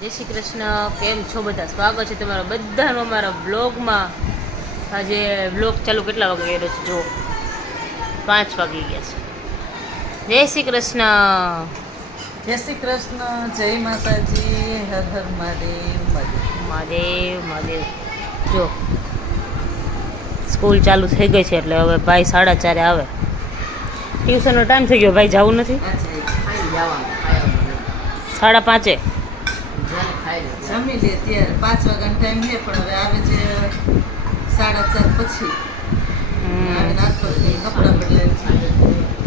જય શ્રી કૃષ્ણ. કેમ છો બધા? સ્વાગત છે તમારા બધાનો અમારા બ્લોગમાં આજે બ્લોગ ચાલુ કેટલા વાગે કર્યો છે? જો પાંચ વાગી ગયા છે. જય શ્રી કૃષ્ણ. જય શ્રી કૃષ્ણ. જય માતાજી. હર હર મહાદેવ. મહાદેવ. મહાદેવ જો. સ્કૂલ ચાલુ થઈ ગઈ છે એટલે હવે ભાઈ સાડા ચારે આવે. ટ્યુશનનો ટાઈમ થઈ ગયો. ભાઈ જવું નથી? સાડા પાંચે. જમી લે ત્યારે પાંચ વાગ્યાનો ટાઈમ છે પણ હવે આવે છે સાડા ચાર પછી.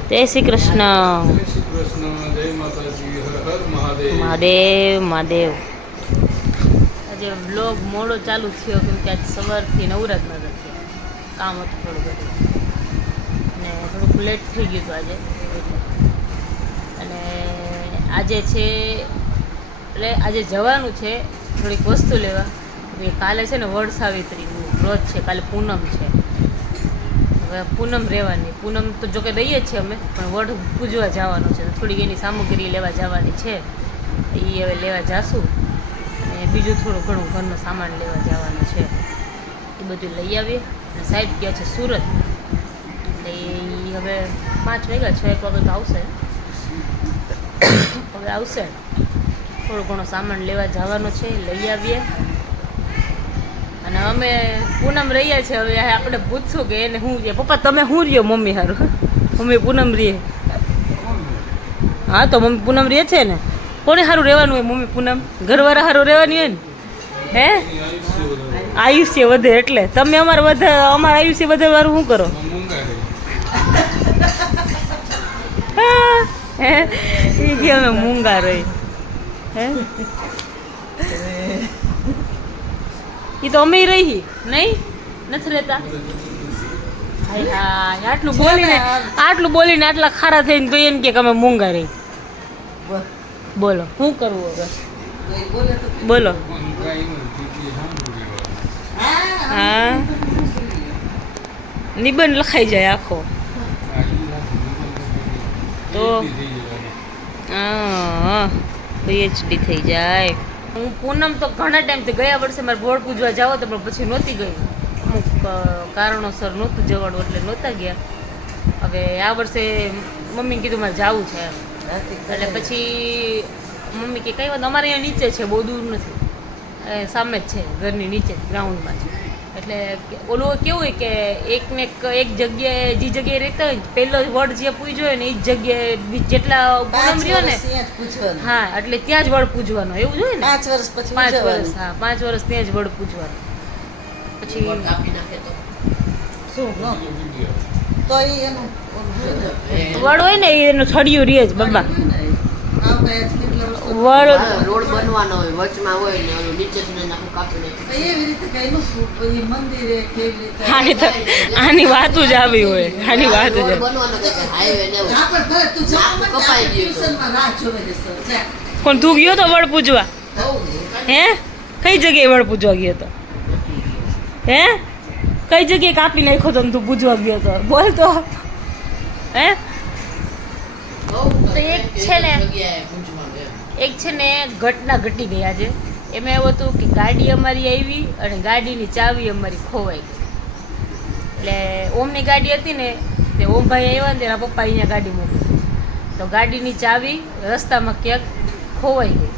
જય શ્રી કૃષ્ણ. જય શ્રી કૃષ્ણ. જય માતાજી. હર હર મહાદેવ. મહાદેવ આજે વ્લોગ મોડો ચાલુ થયો કેમ કે આજ સવારથી નવરાત નગર થયા કામ હતું થોડું બધું. અને થોડુંક લેટ થઈ ગયું હતું આજે. અને આજે છે એટલે આજે જવાનું છે થોડીક વસ્તુ લેવા. કાલે છે ને વડ સાવિત્રીનું વ્રત છે, કાલે પૂનમ છે. હવે પૂનમ રહેવાની. પૂનમ તો જોકે રહીએ જ છીએ અમે, પણ વડ પૂજવા જવાનું છે. થોડીક એની સામગ્રી લેવા જવાની છે. એ હવે લેવા જાશું. અને બીજું થોડું ઘણું ઘરનો સામાન લેવા જવાનું છે. એ બધું લઈ આવીએ. અને સાહેબ ગયા છે સુરત. એટલે એ હવે પાંચ વાગ્યા, છ એક વાગે તો આવશે. હવે આવશે. થોડો ઘણો સામાન લેવા જવાનો છે લઈ આવીએ. અને અમે પૂનમ રહીએ છીએ હવે આપણે પૂછશું કે એને શું છે. પપ્પા તમે શું રહ્યો મમ્મી હારું? મમ્મી પૂનમ રહીએ. હા તો મમ્મી પૂનમ રહે છે ને? કોને સારું રહેવાનું હોય મમ્મી પૂનમ? ઘરવાળા સારું રહેવાની હોય ને? હે? આયુષ્ય વધે એટલે. તમે અમારે વધે અમારા આયુષ્ય વધે વાળું શું કરો? હા, હે? એ કે અમે મૂંગા રહી હે? એ તો અમે રહી. નહીં? નથી રહેતા? હાય હાય આટલું બોલીને આટલું બોલીને આટલા ખારા થઈને તો એમ કે અમે મૂંગા રહી. બોલો. શું કરવું હવે? બોલે. તો બોલો હા. હા નિબંધ લખાઈ જાય આખો. તો હા. પીએચડી થઈ જાય. હું પૂનમ તો ઘણા ટાઈમથી ગયા વર્ષે મારે બોર્ડ પૂજવા જાવ તો પણ પછી નહોતી ગઈ. અમુક કારણોસર નહોતું જવાનું એટલે નહોતા ગયા. હવે આ વર્ષે મમ્મી કીધું મારે જવું છે એટલે પછી મમ્મી કે કઈ વાત અમારે અહીંયા નીચે છે બહુ દૂર નથી. એ સામે જ છે ઘરની નીચે જ ગ્રાઉન્ડમાં છે એટલે ઓલું કેવું હોય કે એકને એક એક જગ્યાએ જે જગ્યાએ રહેતા હોય પહેલો વડ જે પૂજ્યો હોય ને એ જ જગ્યાએ જેટલા પૂનમ રહ્યો ને હા એટલે ત્યાં જ વડ પૂજવાનો એવું જોઈએ ને? પાંચ વર્ષ પછી પાંચ વર્ષ હા પાંચ વર્ષ ત્યાં જ વડ પૂજવાનો. પછી શું તો. વડ હોય ને એનું છડિયું રહે જ બાબા. રોડ બનવાનો હોય વચમાં હોય ને નીચે નાખું કાપી આની વાત જ આવી હોય આની વાત જ રોડ આવી. બનવાનો તો કે હાઈવે ને એવું. હા, પણ ભલે તું જા નાકું મત, કપાઈ આપણે ગયું તો. ટ્યુશનમાં રાહ જોવે છે સર. જા. પણ તું ગયો તો વડ પૂજવા? હે? કઈ જગ્યાએ વડ પૂજવા ગયો તો? હે? કઈ જગ્યાએ કાપી નાખ્યો તો તું પૂજવા ગયો તો? બોલ તો. હે બહુ તો એક છે ને- જગ્યાએ પૂછવાનું એમ. એક છે ને ઘટના ઘટી ગઈ આજે એમાં એવું હતું કે ગાડી અમારી આવી અને ગાડીની ચાવી અમારી ખોવાઈ ગઈ. એટલે ઓમની ગાડી હતી ને તે ઓમભાઈ આવ્યા ને તેના પપ્પા અહીંયા ગાડી મૂકી તો ગાડીની ચાવી રસ્તામાં ક્યાંક ખોવાઈ ગઈ.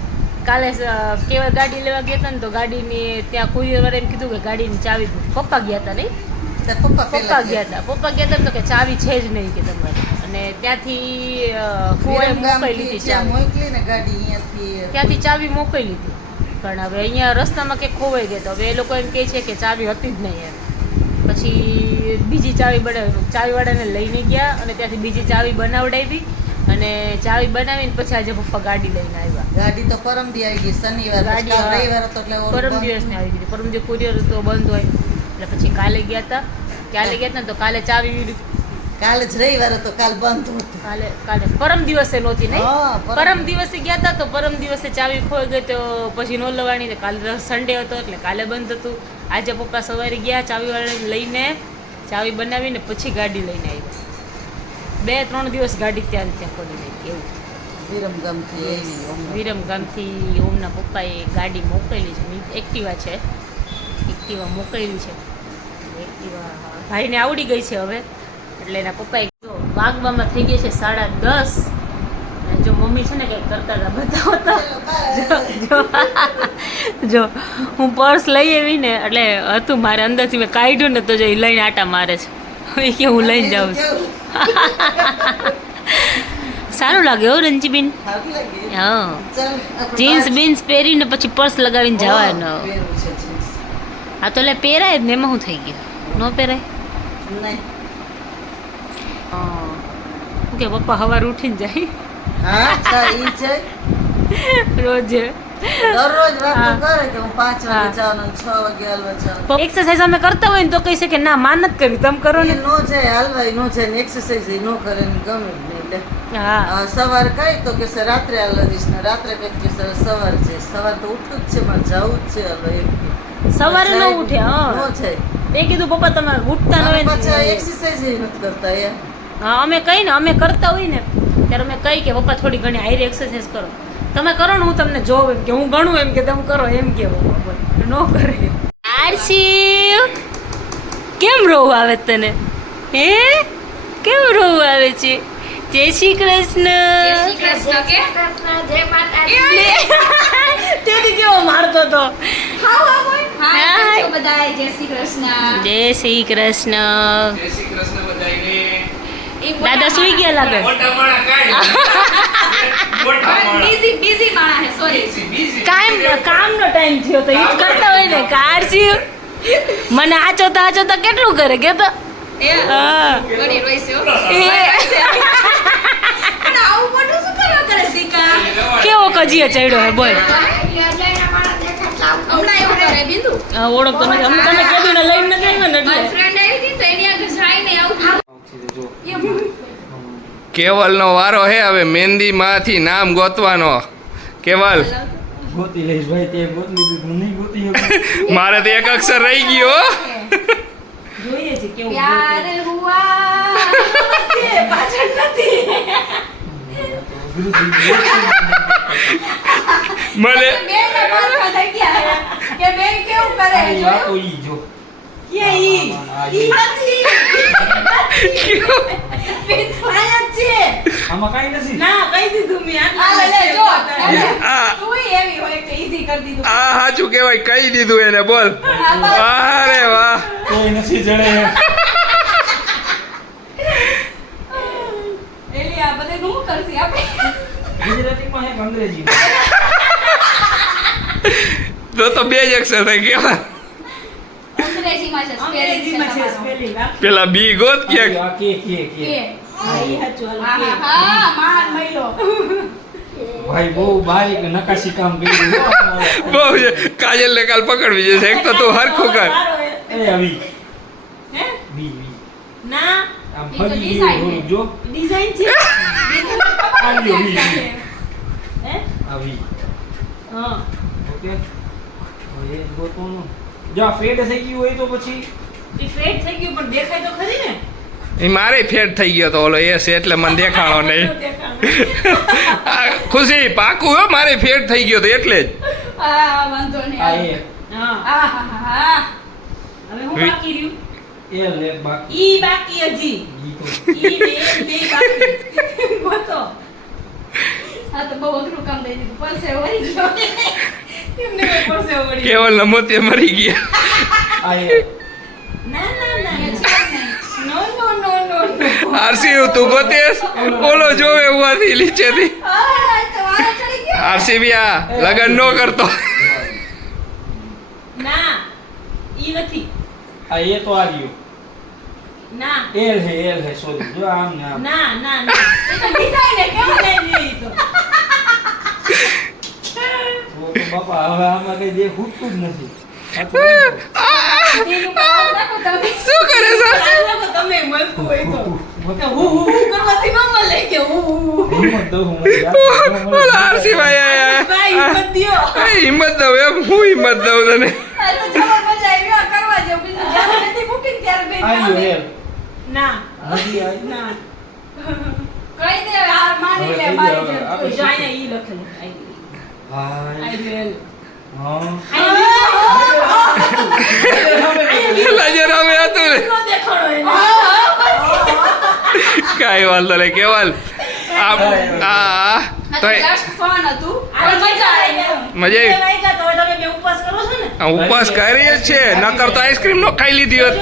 કાલે કેવા કેવળ ગાડી લેવા ગયા હતા ને તો ગાડીની ત્યાં કુરિયરવાળા એમ કીધું કે ગાડીની ચાવી પપ્પા ગયા હતા નહીં? પપ્પા પપ્પા ગયા હતા પપ્પા ગયા હતા તો કે ચાવી છે જ નહીં કે તમારે. અને ત્યાંથી મોકલી લીધી ચાવી. ને ગાડી અહીંયાથી ત્યાંથી ચાવી મોકલી લીધી. પણ હવે અહીંયા રસ્તામાં કે ખોવાઈ ગઈ તો હવે એ લોકો એમ કહે છે કે ચાવી હતી જ નહીં એમ. પછી બીજી ચાવી બનાવી ચાવીવાળાને લઈને ગયા અને ત્યાંથી બીજી ચાવી બનાવડાવી અને ચાવી બનાવીને પછી આજે પપ્પા ગાડી લઈને આવ્યા. ગાડી તો પરમદી આવી ગઈ શનિવાર ગાડી, રવિવાર હતો એટલે પરમ દિવસ દિવસને આવી ગઈ પરમ દિવસ કુરિયર તો બંધ હોય. એટલે પછી કાલે ગયા હતા કાલે ગયા હતા તો કાલે ચાવી કાલે જ રવિવાર હતો કાલ બંધ હતું. કાલે કાલે. પરમ દિવસે નહોતી નહીં? પરમ દિવસે. ગયા હતા તો પરમ દિવસે ચાવી ખોઈ ગઈ તો પછી નો લવાની ને કાલે સન્ડે હતો એટલે કાલે બંધ હતું. આજે પપ્પા સવારે ગયા ચાવી વાળાને લઈને ચાવી બનાવીને પછી ગાડી લઈને આવ્યા. બે ત્રણ દિવસ ગાડી ત્યાં ત્યાં ખોલી લઈ એવું. વિરમગામથી. વિરમગામથી ઓમના પપ્પાએ ગાડી મોકલેલી છે. એક્ટિવા છે. એક્ટિવા મોકલેલી છે. એક્ટિવા ભાઈને આવડી ગઈ છે હવે. એટલે એના પપ્પાએ જો વાગવામાં થઈ ગયા છે સાડા દસ. જો મમ્મી છે ને કંઈક કરતા હતા બતાવો તો જો. હું પર્સ લઈ આવી ને એટલે હતું મારે અંદરથી મેં કાઢ્યું ને તો જો એ લઈને આટા મારે છે. એ કે હું લઈને જાઉં છું. સારું લાગે હો રંજીબીન. હા. જીન્સ બીન્સ પહેરીને પછી પર્સ લગાવીને જવાનું. આ તો લે પહેરાય જ ને એમાં શું થઈ ગયું? ન પહેરાય? નહીં. કે પપ્પા સવાર ઉઠીને જાય. હા ઈ છે? રોજે. છ હાલવા એક્સરસાઇઝ અમે કરતા હોય ને તો કહી છે કે ના માન કરી તમે કરો ને. નો જાય હાલવાય નો જાય ને એક્સરસાઇઝ નો કરે ને ગમે જ એટલે હા. સવાર કઈ તો કે રાત્રે હાલવા દઈશ ને રાત્રે કઈ કે સવાર છે. સવાર તો ઉઠવું જ છે પણ જવું જ છે હાલો સવારે ન ઉઠે હા. નો છે એ કીધું પપ્પા તમે ઉઠતા ન હોય પાછા એક્સરસાઇઝ નથી કરતા યાર હા અમે કહીએ ને અમે કરતા હોઈએ ને ત્યારે અમે કહી કે પપ્પા થોડી ઘણી હાઈર એક્સરસાઇઝ કરો. તમે કરો ને હું તમને જોઉં એમ કે હું ગણું એમ કે તમે કરો એમ કે ન કરે. આરસી કેમ રોવું આવે તને? હે? કેમ રોવું આવે છે? જય શ્રી કૃષ્ણ. તેથી કેવો મારતો તો. જય શ્રી કૃષ્ણ. જય શ્રી કૃષ્ણ બધાયને. દાદા સુઈ ગયા લાગે. કામ કામનો ટાઈમ થયો તો ઈ કરતા હોય ને કારસી મને આચો તો આચો તો કેટલું કરે કે તો? કેવો કજીએ ચડ્યો હે બોલ. હા, ઓળખતો નથી. અમે તમે કીધું ને લઈને નથી આવ્યો ને એટલે. કેવલનો વારો હે હવે મહેંદીમાંથી નામ ગોતવાનો. કેવલ? ગોતી લઈશ ભાઈ તે ગોતી લીધું નહીં ગોતી મારે તો એક અક્ષર રહી ગયો જોઈએ છે કેવું અઘરું થઈ ગયું. મને આ ઈ આ તો ઈ જો. કે ઈ? ઈ. ઈ ઈ. નથી આમાં કાંઈ નથી. ના કહી દીધું મેં. આ લે, જો. આ. એવી હોય કે easy કરી દીધું. આ સાચું કહેવાય કહી દીધું એને બોલ. અરે વાહ કોઈ નથી જડે એલી આ બધે આપણે? ગુજરાતીમાં તો તો બે જ અક્ષર થઈ કેવા? અંગ્રેજીમાં છે અંગ્રેજીમાં છે. આ પેલા બી ગોત કે? કે કે કે. ઈ હાચું, હા હા હા ભાઈ બહુ બારીક નકાશી કામ કર્યું હો બહુ કાજલ ને કાલ પકડવી જશે એક તો તું હરખું કર. એ. આવી હે? બી ના. આમ જો. ડિઝાઇન છે. આવી બી બી હે? આવી હા. ઓકે. હવે ગોતવાનું. જો ફેટ થઈ ગયું હોય તો પછી એ ફેટ થઈ ગયું પણ દેખાય તો ખરી ને. એ મારે ફેટ થઈ ગયો તો ઓલો એ છે એટલે મને દેખાણો નહીં. ખુશી પાકું હો મારે ફેટ થઈ ગયો તો એટલે જ. હા વાંધો નહીં હા હા. હા હવે હું બાકી રહ્યું? એ લે બાકી. ઈ બાકી હજી. ઈ તો. બે બે બાકી. ગોતો આ તો બહુ અઘરું કામ દઈ દીધું પરસે વળી એમને કોઈ પડશે વળી. કેવલ ને મોતી મરી ગયા આ એ ના ના ના એ છે જ નહીં. નો નો નો નો નો આરસી તું ગોતેસ ઓલો જોવે ઉવાથી નીચેથી હા, આ તો વારો ચડી ગયો આરસી બી આ લગન નો કરતો ના ઈ નથી આ એ તો આ રહ્યું ના એલ હે એલ હે સોરી જો આમ ને આમ ના ના ના એ તો design હે, કેવું છે? નહીં, નહીં, ઈ તો ઓ તો બાપા હવે આમાં કઈ જે ખૂટતું જ નથી. શું કરે લોકો તમે મળતું હોય તો કે હું હું હું કરવાથી ન મળે કે હું હું હું. હિંમત દઉં હું હિંમત દઉં એમ હું હિંમત દઉં તને? ના. ના. કહી દે માની લે મારી જાય, ઈ લખેલું હાય. હા રામે હતું ને નો દેખાડો કાંઈ વાંધો નહીં કેવલ આ આ તો just હતું મજા આવી આવી ઉપવાસ કરો છો ને આ ઉપવાસ કરીએ જ છે નકર તો આઈસ્ક્રીમ નો ખાઈ લીધી હોત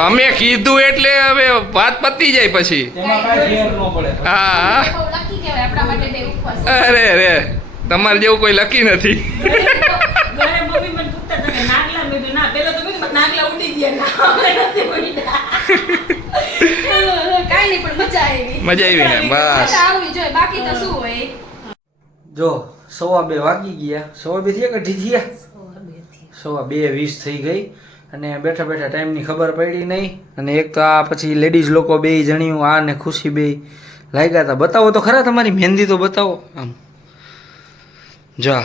અમે કીધું એટલે હવે વાત પતી જાય પછી હા અરે રે તમારે જેવું કોઈ લકી નથી. મજા આવી. ને? બસ. મજા આવવી જોઈએ બાકી તો શું હોય? જો સવા બે વાગી ગયા. સવા બે થયા કે અઢી થયા? સવા બે વીસ થઈ ગઈ. અને બેઠા બેઠા ટાઈમની ખબર પડી નહીં. અને એક તો આ પછી લેડીઝ લોકો બે જણ્યું આ ને ખુશી બે. લાગ્યા હતા બતાવો તો ખરા તમારી મહેંદી તો બતાવો. આમ. જા.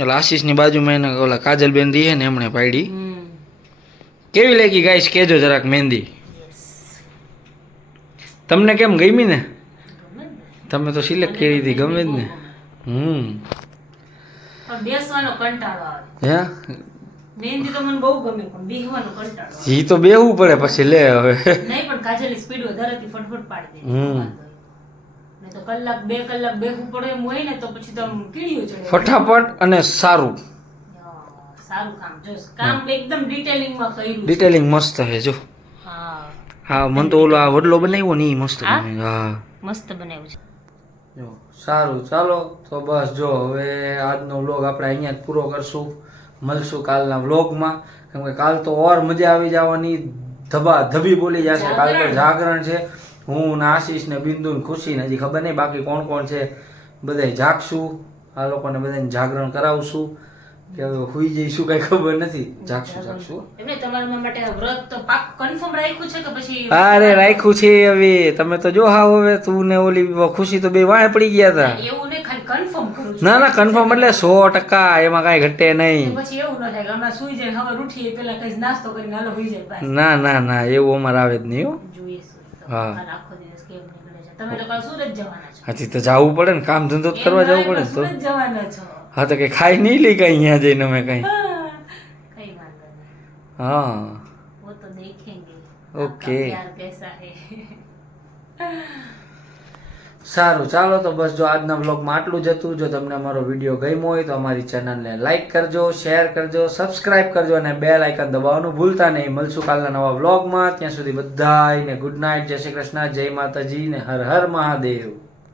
એટલે આશીષની બાજુમાં એને ઓલા કાજલબેન રહી ને એમણે પાડી. કેવી લાગી ગાઈશ કેજો જરાક મહેંદી. તમને કેમ ગમી ને? તમે તો સિલેક્ટ કરી હતી ગમે જ ને. હમ. ઈ તો બેહવું પડે પછી લે હવે. નહીં પણ કાજલની સ્પીડ વધારે ફટફટ પાડી દે. હમ. નહીં તો કલાક બે કલાક બેહવું પડે એમ હોય ને તો પછી તો કીડીઓ ચડે. ફટાફટ અને સારું. સારું કામ. જો કામ એકદમ ડિટેલિંગમાં કર્યું ડિટેલિંગ મસ્ત છે જો. હા. હા મને તો ઓલો આ વડલો બનાવ્યો ને ઈ મસ્ત હા? હા. મસ્ત બનાવ્યું છે. જો સારું ચાલો. તો બસ જો હવે આજનો વ્લોગ આપણે અહીંયા જ પૂરો કરશું. મળશું કાલના વ્લોગમાં. કેમ કે કાલ તો ઓર મજા આવી જવાની. ધબા ધબી બોલી જશે. કાલ તો જાગરણ છે. હું ને આશીષ ને બિંદુ ને ખુશી ને હજી ખબર નહીં બાકી કોણ કોણ છે બધાય જાગશું. આ લોકોને બધાને જાગરણ કરાવશું. કે હવે હુઈ જઈશું કઈ ખબર નથી. જાગશું જાગશું. એટલે તમારા માટે વ્રત તો પાક કન્ફર્મ રાખ્યું છે કે પછી અરે રાખ્યું છે હવે. તમે તો જો હા હવે તું ને ઓલી ખુશી તો બે વાય પડી ગયા હતા એવું નહીં ખાલી કન્ફર્મ કરું ના ના કન્ફર્મ એટલે સો ટકા એમાં કાંઈ ઘટે નહીં. પછી એવું ન થાય કે હમણાં સુઈ જાય હવે ઉઠીએ પેલા કઈ નાસ્તો કરીને હાલો હુઈ જાય ના ના ના એવું અમારે આવે જ નહીં હો. હા. આખો હાજી તો જવું પડે ને કામ ધંધો કરવા જવું પડે ને તો હા તો કે ખાઈ નહીં લઈ કઈ અહીંયા જઈને અમે કઈ. હા ઓકે. સારું, ચાલો તો બસ જો આજના બ્લોગમાં આટલું જ હતું. જો તમને અમારો વીડિયો ગમ્યો હોય તો અમારી ચેનલને લાઇક કરજો શેર કરજો સબસ્ક્રાઇબ કરજો અને બે લાઇકન દબાવવાનું ભૂલતા નહીં. મળશું કાલના નવા બ્લોગમાં ત્યાં સુધી બધાને ગુડ નાઇટ જય શ્રી કૃષ્ણ, જય માતાજી ને હર હર મહાદેવ.